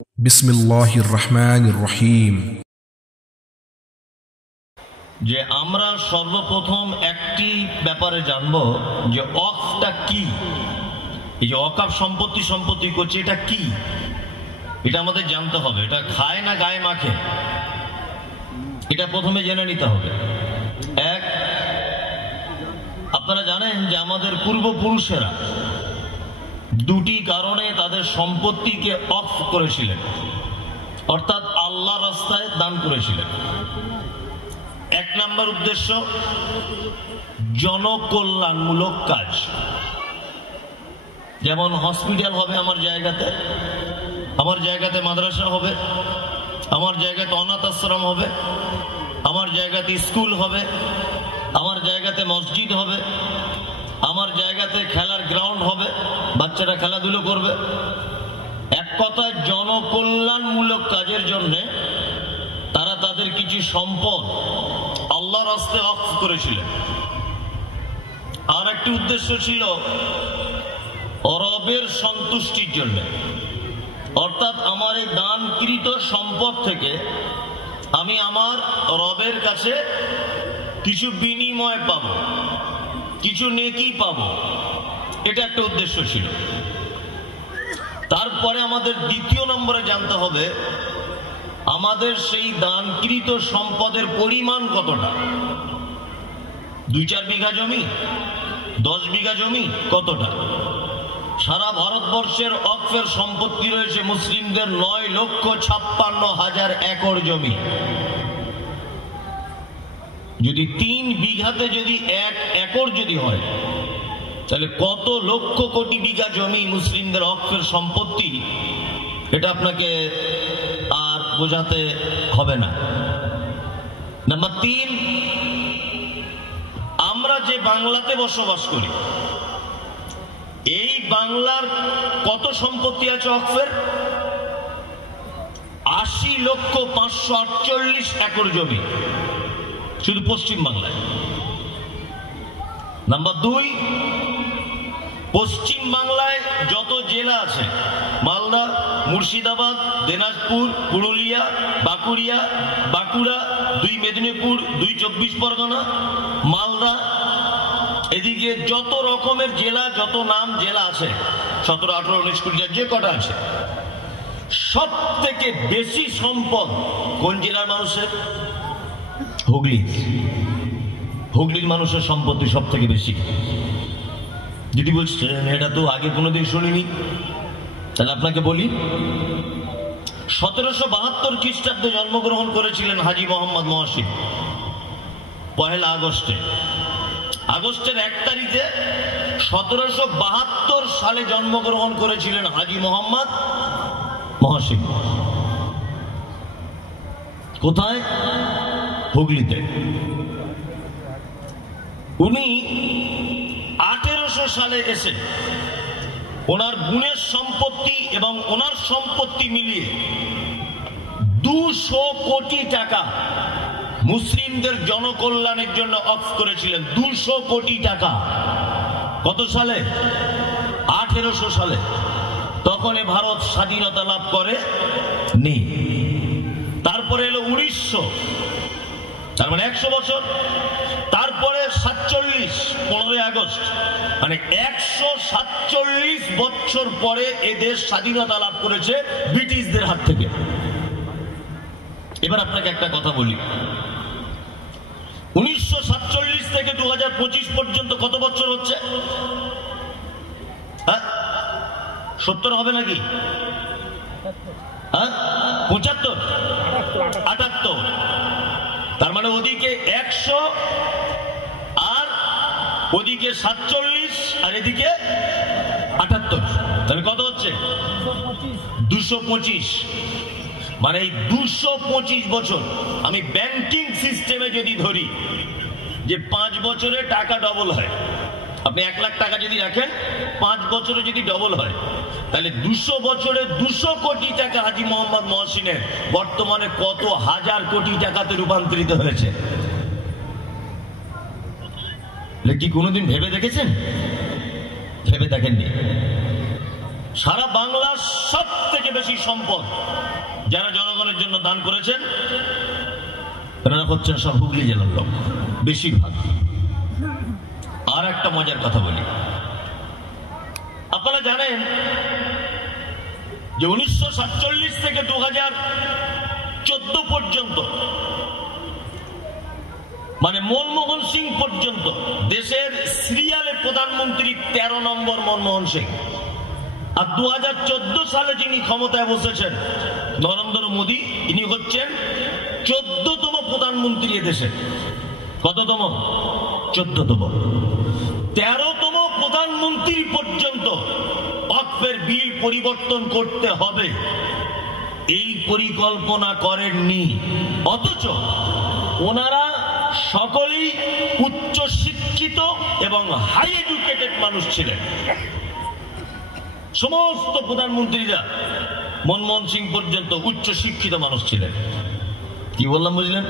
বিসমিল্লাহির রহমানির রহিম। যে আমরা সর্বপ্রথম একটি ব্যাপারে জানবো যে ওয়াকফটা কি। এই যে ওয়াকফ সম্পত্তি করছে, এটা কি, এটা আমাদের জানতে হবে। এটা খায় না গায়ে মাখে, এটা প্রথমে জেনে নিতে হবে। এক, আপনারা জানেন যে আমাদের পূর্বপুরুষেরা দুটি কারণে তাদের সম্পত্তিকে ওয়াকফ করেছিলেন, অর্থাৎ আল্লাহ রাস্তায় দান করেছিলেন। এক নম্বর উদ্দেশ্য জনকল্যাণমূলক কাজ, যেমন হসপিটাল হবে আমার জায়গাতে মাদ্রাসা হবে, আমার জায়গাতে অনাথ আশ্রম হবে, আমার জায়গাতে স্কুল হবে, আমার জায়গাতে মসজিদ হবে, আমার জায়গাতে খেলার গ্রাউন্ড হবে, বাচ্চারা খেলাধুলো করবে। এক কথায় জনকল্যাণমূলক কাজের জন্য তারা তাদের কিছু সম্পদ আল্লাহর রাস্তায় ওয়াকফ করেছিলেন। আর একটি উদ্দেশ্য ছিল রবের সন্তুষ্টির জন্য, অর্থাৎ আমার এই দানকৃত সম্পদ থেকে আমি আমার রবের কাছে কিছু বিনিময় পাবো, কিছু নেকি পাবো, এটা একটা উদ্দেশ্য ছিল। তারপরে আমাদের দ্বিতীয় নম্বরে জানতে হবে আমাদের সেই দানকৃত সম্পদের পরিমাণ কতটা। 2-4 বিঘা জমি, 10 বিঘা জমি, কতটা? সারা ভারতবর্ষের ওয়াকফের সম্পত্তি রয়েছে মুসলিমদের 9,56,000 একর জমি। যদি 3 বিঘাতে যদি 1 একর যদি হয়, তাহলে কত লক্ষ কোটি বিঘা জমি মুসলিমদের ওয়াকফের সম্পত্তি, এটা আপনাকে আর বোঝাতে হবে না। নাম্বার 3, আমরা যে বাংলাতে বসবাস করি, এই বাংলার কত সম্পত্তি আছে ওয়াকফের? 80,548,000 একর জমি শুধু পশ্চিম বাংলায়। নাম্বার 2, পশ্চিম বাংলায় যত জেলা আছে, মালদা, মুর্শিদাবাদ, দিনাজপুর, পুরুলিয়া, বাঁকুড়া, 2 মেদিনীপুর, 2 24 পরগনা, মালদা, এদিকে যত রকমের জেলা, যত নাম জেলা আছে, 17, 18, 19, 20 যে কটা আছে, সব থেকে বেশি সম্পদ কোন জেলার মানুষের? হুগলির মানুষের সম্পত্তি সব থেকে বেশি। যদি বলছেন এটা তো আগে কোনোদিন শুনিনি, তাহলে আপনাকে বলি, 1772 খ্রিস্টাব্দে জন্মগ্রহণ করেছিলেন হাজী মোহাম্মদ মহসিন। 1 আগস্টের 1 তারিখে 1772 সালে জন্মগ্রহণ করেছিলেন হাজী মোহাম্মদ মহসিন। কোথায়? হুগলিতে। উনি 1800 সালে এসে ওনার বোনের সম্পত্তি এবং ওনার সম্পত্তি মিলিয়ে 200 কোটি টাকা মুসলিমদের জনকল্যাণের জন্য ওয়াকফ করেছিলেন। 200 কোটি টাকা। কত সালে? 1800 সালে। তখন ভারত স্বাধীনতা লাভ করে নি। তারপরে এলো 1900, তার মানে 100 বছর। তারপরে 47, 15 আগস্ট, মানে 147 বছর পরে এদেশ স্বাধীনতা লাভ করেছে ব্রিটিশদের হাত থেকে। এবার আপনাকে একটা কথা বলি, 1947 থেকে 2025 পর্যন্ত কত বছর হচ্ছে? 70 হবে নাকি? 75, 78। তার মানে ওদিকে 100 আর ওদিকে 47 আর এদিকে 78, তাহলে কত হচ্ছে? 225। মানে এই 225 বছর। আমি ব্যাংকিং সিস্টেমে যদি ধরি যে 5 বছরে টাকা ডবল হয়, আপনি 1 লাখ টাকা যদি রাখেন, 5 বছরে যদি ডবল হয়, তাহলে 200 বছরে 200 কোটি টাকা হাজী মোহাম্মদ মহসিনের বর্তমানে কত হাজার কোটি টাকাতে রূপান্তরিত হয়েছে। কি কোনোদিন ভেবে দেখেছেন? ভেবে দেখেননি। সারা বাংলার সব থেকে বেশি সম্পদ যারা জনগণের জন্য দান করেছেন এরা হচ্ছেন সব হুগলি জেলার লোক বেশিরভাগ। আর একটা মজার কথা বলি, আপনারা জানেন যে 1947 থেকে 2014 পর্যন্ত, মানে মনমোহন সিং পর্যন্ত দেশের সিরিয়ালে প্রধানমন্ত্রী 13 নম্বর মনমোহন সিং, আর 2014 সালে যিনি ক্ষমতায় বসেছেন নরেন্দ্র মোদী, ইনি হচ্ছেন 14তম প্রধানমন্ত্রী এদেশে। কততম? 14তম। 13তম প্রধানমন্ত্রী পর্যন্ত ওয়াকফের বিল পরিবর্তন করতে হবে এই পরিকল্পনা করেননি, অথচ ওনারা সকলেই উচ্চ শিক্ষিত এবং হাই এডুকেটেড মানুষ ছিলেন। সমস্ত প্রধানমন্ত্রীরা মনমোহন সিং পর্যন্ত উচ্চ শিক্ষিত মানুষ ছিলেন। কি বললাম বুঝলেন?